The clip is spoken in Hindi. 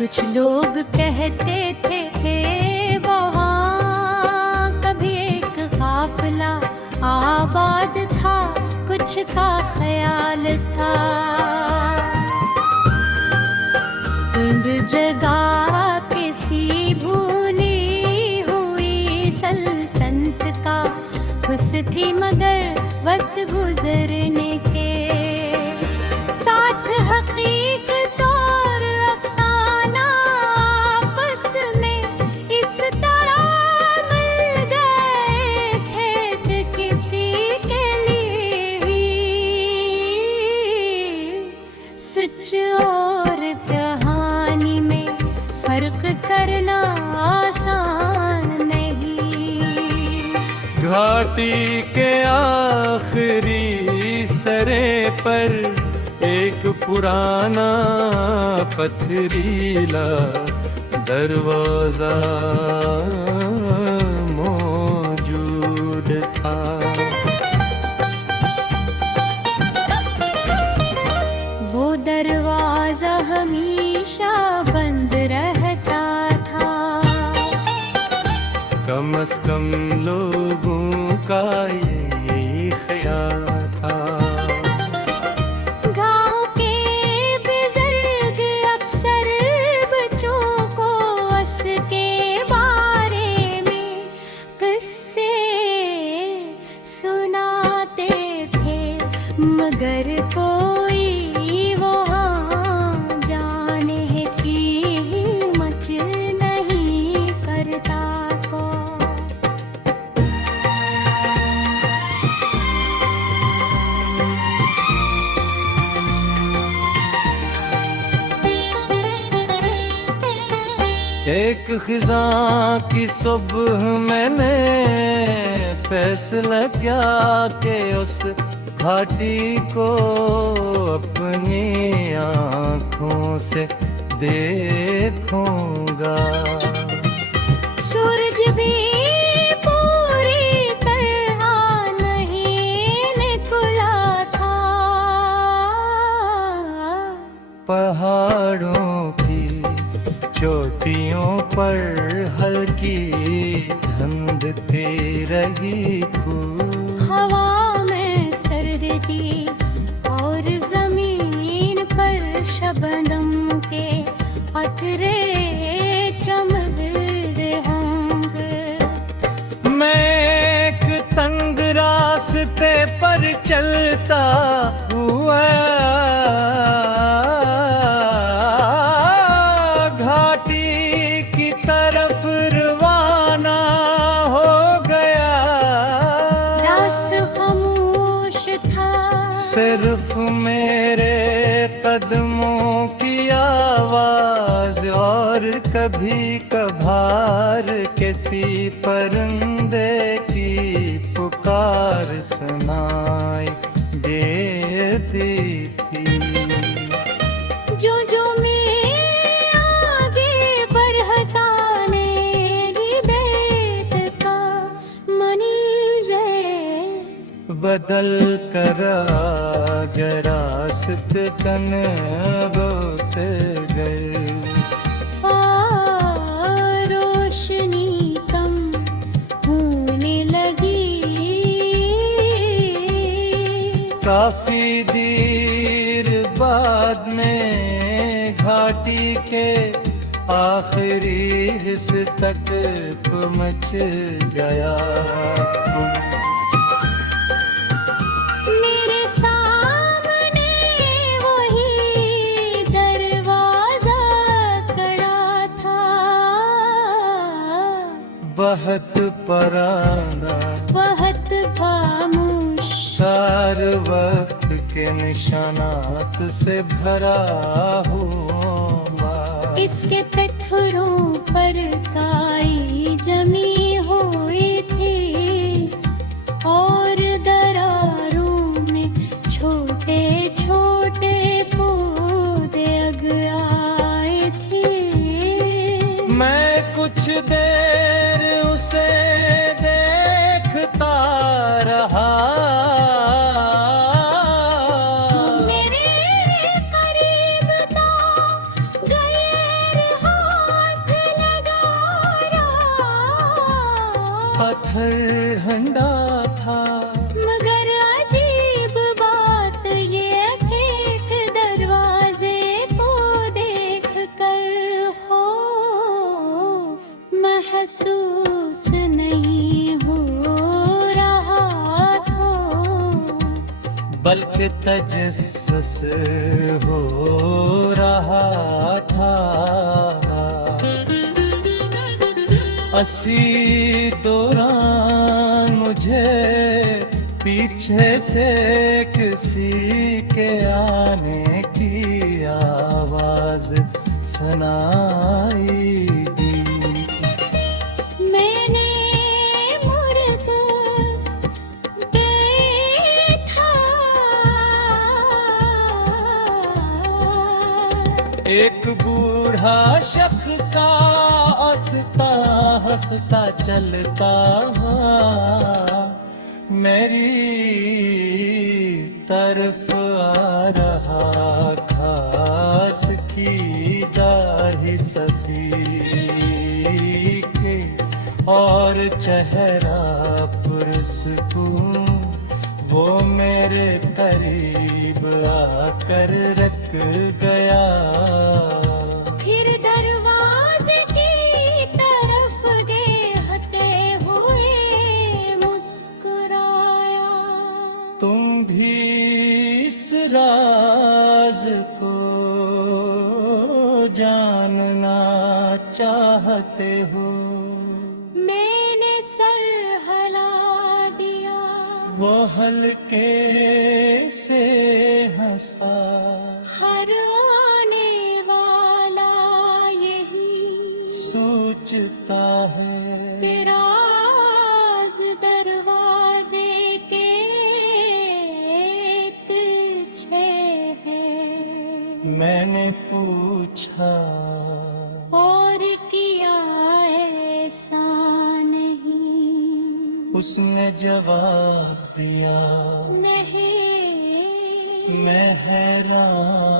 कुछ लोग कहते थे वहाँ कभी एक काफिला आबाद था, कुछ का ख्याल था। तुम जगह किसी भूली हुई सल्तनत का खुश थी, मगर वक्त गुजरने के साथ हकीकत और अफसाना आपस में इस तरह मिल गए थे किसी के लिए भी सच और कहानी में फर्क करना आसान नहीं। घाटी के आखिरी सरे पर एक पुराना पथरीला दरवाजा मौजूद था। वो दरवाजा हमेशा बंद रहता था, कम से कम लोगों का यही ख्याल था। गाँव के बुजुर्ग अक्सर बच्चों को उसके बारे में किस्से सुनाते थे, मगर कोई वहाँ जाने की हिम्मत नहीं करता को। एक खिज़ां की सुबह मैंने फैसला किया कि उस घाटी को अपनी आँखों से देखूंगा। सूरज भी पूरी तरह नहीं निकला था, पहाड़ों की चोटियों पर हल्की धुंध थी रही खूब। हवा में सर्दी और जमीन पर शबनम के अतरे चमक रहे होंगे। मैं एक तंग रास्ते पर चलता हुआ घाटी की तरफ रवाना हो गया। रास्ता खामोश था, सिर्फ मेरे कदमों की आवाज और कभी कभार किसी परिंदे की पुकार सुनाई देती थी। जो मैं आगे बढ़ता मेरी बेत का मंज़िल बदल कर रास्त तन बोते गए। रोशनी कम होने लगी, काफी देर बाद में घाटी के आखिरी हिस्से तक पहुंच गया। मेरे सामने वही दरवाजा खड़ा था, बहुत पुराना, बहुत खामोश, सार वक्त के निशानात से भरा हुआ। इसके पत्थरों पर काई जमी हुई थी और दरारों में छोटे छोटे पौधे उग आए थे। मैं कुछ देर उसे देखता रहा। मेरे करीब तो गैर बल्कि तजस्सुस हो रहा था। असी दौरान मुझे पीछे से किसी के आने की आवाज सुनाई दी। मैंने मुर्ग देखा, एक बूढ़ा शख्स हंसता हंसता चलता मेरी तरफ आ रहा था। उसकी दाढ़ी सफेद के और चेहरा पुरस्कून, वो मेरे करीब आकर रख गया। फिर दरवाजे की तरफ देखते हुए मुस्कुराया। तुम भी इस राज को जानना चाहते हो? मैंने सर हिला दिया। वो हल्के से हंसा। हर आने वाला यही सोचता है कि राज दरवाजे के तिरछे हैं। मैंने पूछा और किया ऐसा नहीं। उसने जवाब दिया नहीं, मैं हैरान